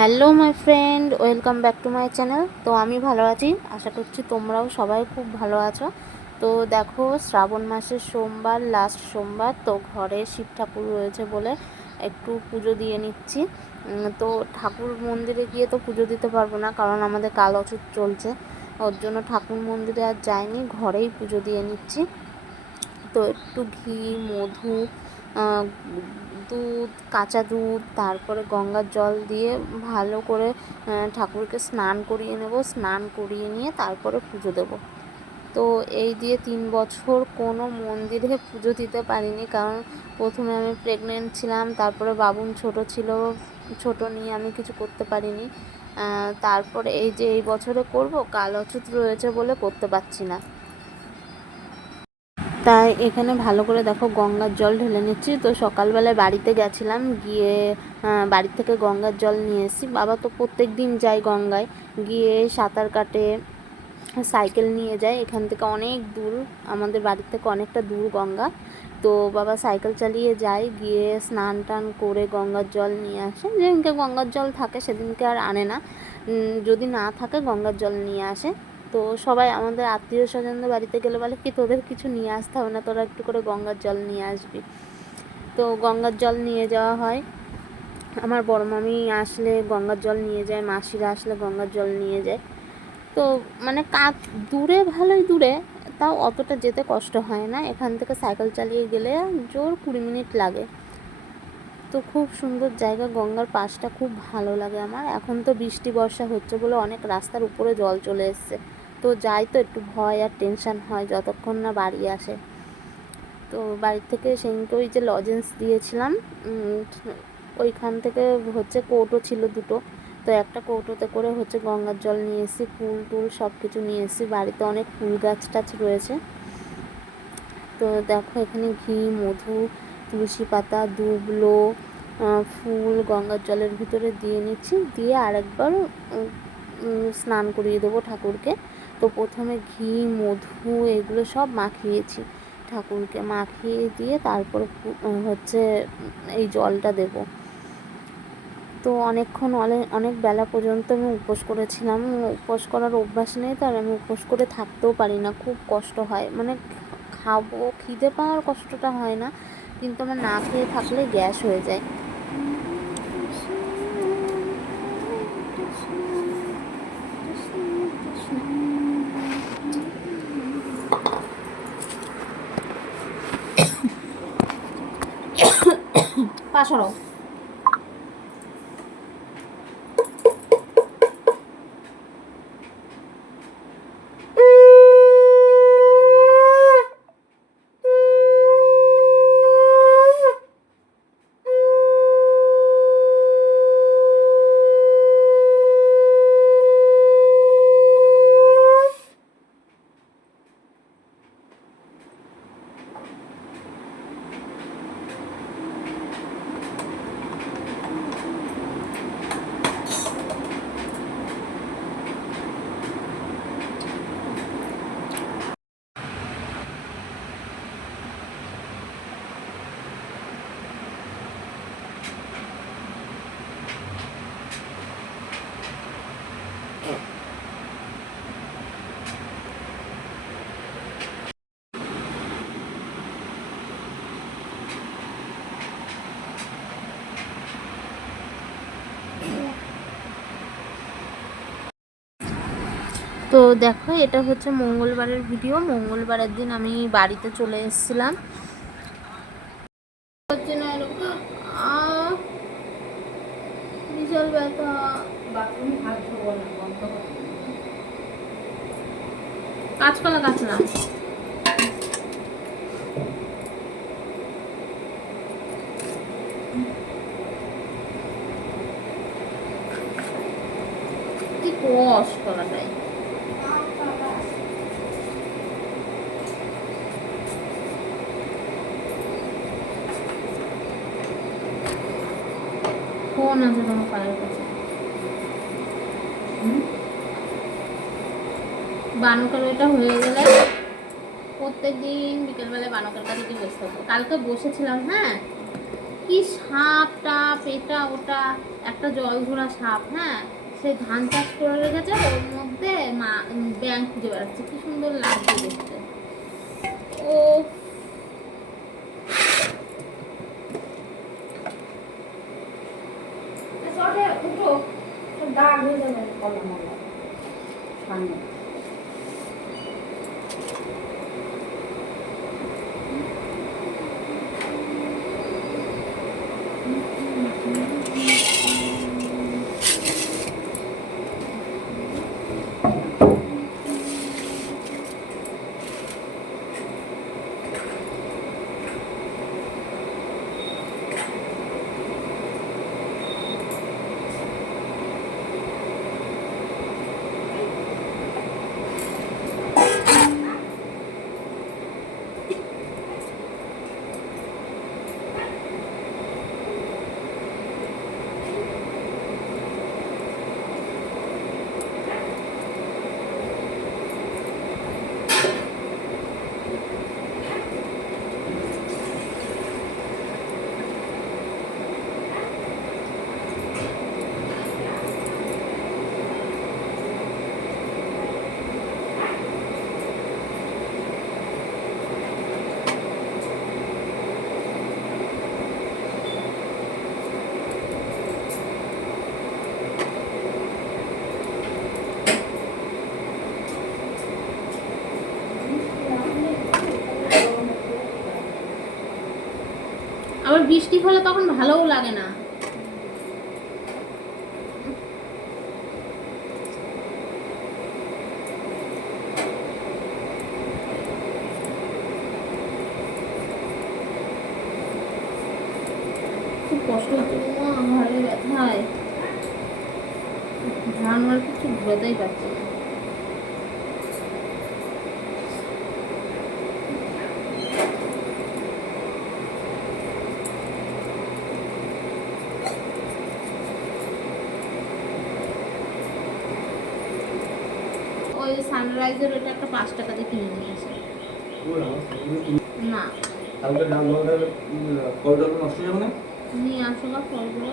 Hello my friend, welcome back to my channel. তো আমি ভালো আছি, আশা করছি তোমরাও সবাই খুব ভালো আছো। তো দেখো, শ্রাবণ মাসের সোমবার লাস্ট সোমবার, তো ঘরে শিব ঠাকুর রয়েছে বলে একটু পুজো দিয়ে নিচ্ছি। তো ঠাকুর মন্দিরে গিয়ে তো পুজো দিতে পারব না, কারণ আমাদের কাল অচুত চলছে। ওর জন্য ঠাকুর মন্দিরে আর যাইনি, ঘরেই পুজো দিয়ে নিচ্ছি। তো একটু ঘি, মধু দুধ, কাঁচা দুধ, তারপরে গঙ্গার জল দিয়ে ভালো করে ঠাকুরকে স্নান করিয়ে নেব। স্নান করিয়ে নিয়ে তারপরে পুজো দেব। তো এই দিয়ে তিন বছর কোনো মন্দিরে পুজো দিতে পারিনি। কারণ প্রথমে আমি প্রেগনেন্ট ছিলাম, তারপরে বাবুন ছোট ছিল, ছোট নিয়ে আমি কিছু করতে পারিনি। তারপরে এই যে এই বছরে করব কাল অচুত রয়েছে বলে করতে পারছি না। এখানে ভালো করে দেখো গঙ্গার জল ঢেলে নিচ্ছি। তো সকালবেলায় বাড়িতে গেছিলাম, গিয়ে বাড়ি থেকে গঙ্গার জল নিয়ে এসেছি। বাবা তো প্রত্যেক দিন যায় গঙ্গায়, গিয়ে সাঁতার কাটে, সাইকেল নিয়ে যায়। এখান থেকে অনেক দূর, আমাদের বাড়ি থেকে অনেকটা দূর গঙ্গা। তো বাবা সাইকেল চালিয়ে যায়, গিয়ে স্নান টান করে গঙ্গার জল নিয়ে আসে। যেদিনকে গঙ্গার জল থাকে, সেদিনকে আর আনে না। যদি না থাকে, গঙ্গার জল নিয়ে আসে। তো সবাই আমাদের আত্মীয় স্বজনদের বাড়িতে গেলে বলে কি, তোদের কিছু নিয়ে আসতে হবে না, তোরা একটু করে গঙ্গার জল নিয়ে আসবি। তো গঙ্গার জল নিয়ে যাওয়া হয়। আমার বড় মামি আসলে গঙ্গার জল নিয়ে যায়, মাসিরা আসলে গঙ্গার জল নিয়ে যায়। তো মানে কাক দূরে ভালোই দূরে, তাও অতটা যেতে কষ্ট হয় না। এখান থেকে সাইকেল চালিয়ে গেলে জোর কুড়ি মিনিট লাগে। তো খুব সুন্দর জায়গা, গঙ্গার পাশটা খুব ভালো লাগে আমার। এখন তো বৃষ্টি, বর্ষা হচ্ছে বলে অনেক রাস্তার উপরে জল চলে এসছে। তো যাই তো, একটু ভয় আর টেনশন হয় যতক্ষণ না বাড়ি আসে। তো বাড়ি থেকে সেদিনকে ওই যে লজেন্স দিয়েছিলাম ওইখান থেকে হচ্ছে কৌটো ছিল দুটো। তো একটা কৌটোতে করে হচ্ছে গঙ্গার জল নিয়ে এসেছি, ফুল টুল সব কিছু নিয়ে এসেছি। বাড়িতে অনেক ফুল গাছ টাছ রয়েছে। তো দেখো এখানে ঘি, মধু তুলসী পাতা, দুবলো ফুল, গঙ্গার জলের ভিতরে দিয়ে নিচ্ছি। দিয়ে আরেকবার স্নান করিয়ে দেবো ঠাকুরকে। তো প্রথমে ঘি, মধু এগুলো সব মাখিয়েছি ঠাকুরকে। মাখিয়ে দিয়ে তারপর হচ্ছে, এই জলটা দেবো। তো অনেকক্ষণ, অনেক অনেক বেলা পর্যন্ত আমি উপোস করেছিলাম। উপোস করার অভ্যাস নেই তো আর আমি উপোস করে থাকতেও পারি না। খুব কষ্ট হয়। মানে খাব, খিদে পাওয়ার কষ্টটা হয় না। কিন্তু আমার না খেয়ে থাকলে গ্যাস হয়ে যায়। পাশারও তো দেখো এটা হচ্ছে মঙ্গলবারের ভিডিও মঙ্গলবারের দিন আমি বাড়িতে চলে এসেছিলাম। না বিশাল ব্যথা। কাঁচকলা কাটলাম। কি ফোন আছে তোমার পায়ের কাছে বানুকার ওইটা হয়ে গেলে প্রত্যেক দিন বিকেলবেলায় বানকের কাছে গিয়ে বসে থাকব কালকে বসেছিলাম হ্যাঁ? কি সাপ টাপ, এটা, ওটা, একটা জল ঘোড়া সাপ হ্যাঁ? সে ধান চাষ করে রেখেছে, ওর মধ্যে মা ব্যাংক খুঁজে বেড়াচ্ছে। কি সুন্দর লাগছে দেখতে। ও সব হয়ে যাবে বৃষ্টি হলে তখন ভালোও লাগে না। খুব কষ্ট ঘরে ব্যথায় ধান আর কিছু ঘুরাতেই পারছি না। ওই সানরাইজের ওটা একটা পাঁচ টাকাতে দিয়ে কিনে নিয়ে এসে না। কালকে ডাল ফলটা নষ্ট যাবে না? নিয়ে আসো না ফলগুলো।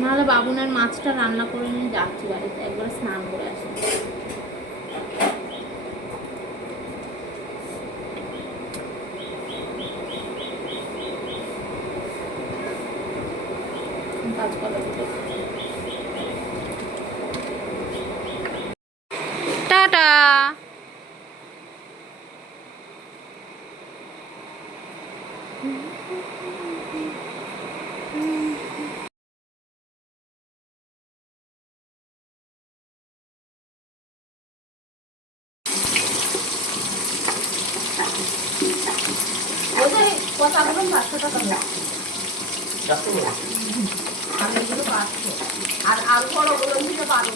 নাহলে বাবুনের মাছটা রান্না করে নিয়ে যাচ্ছি বাড়িতে একবার স্নান করে আসি। আর আলু বড় ওগুলো দিতে পারো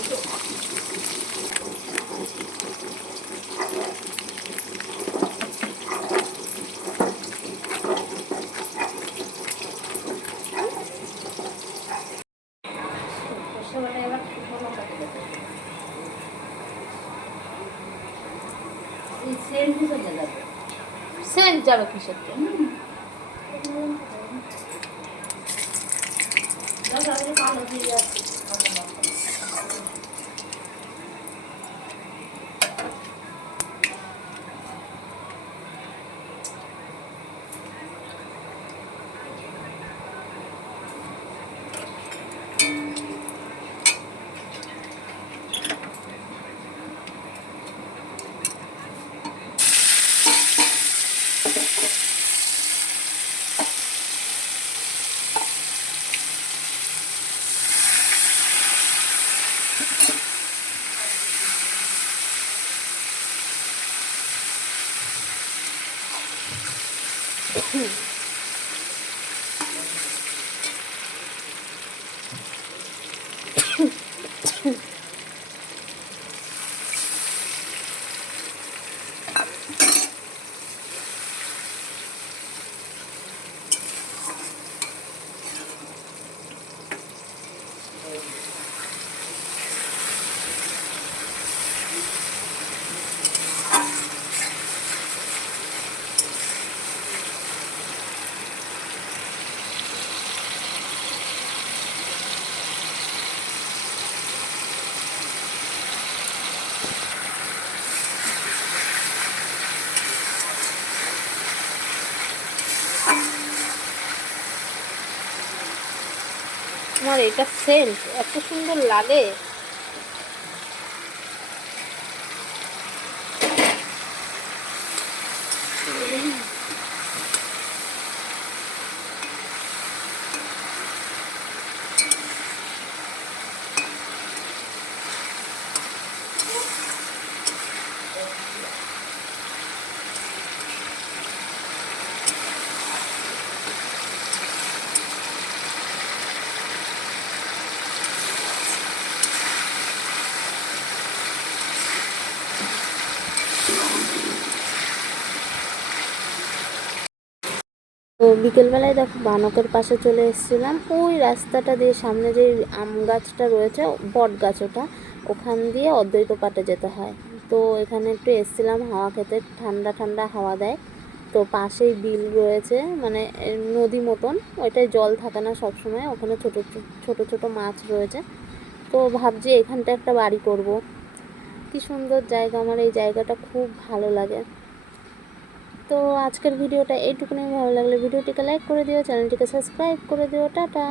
সেন্ট যাবে। কিসের জন্য? কালো দিয়ে যাচ্ছে। Mm-hmm. আমার এটা সেন্ট এত সুন্দর লাগে। বিকেলবেলায় দেখো বানকের পাশে চলে এসেছিলাম। ওই রাস্তাটা দিয়ে সামনে যে আম গাছটা রয়েছে, বট গাছ ওটা, ওখান দিয়ে অদ্বৈত পাটে যেতে হয়। তো এখানে একটু এসেছিলাম, হাওয়া খেতে, ঠান্ডা ঠান্ডা হাওয়া দেয়। তো পাশেই বিল রয়েছে মানে নদী মতন, ওইটায় জল থাকে না সবসময়, ওখানে ছোটো ছোটো ছোটো মাছ রয়েছে। তো ভাবছি এখানটা একটা বাড়ি করব। কি সুন্দর জায়গা, আমার এই জায়গাটা খুব ভালো লাগে। তো আজকের ভিডিওটা এইটুকুনি ভালো লাগলে ভিডিওটিকে লাইক করে দিও, চ্যানেলটিকে সাবস্ক্রাইব করে দিও। টাটা।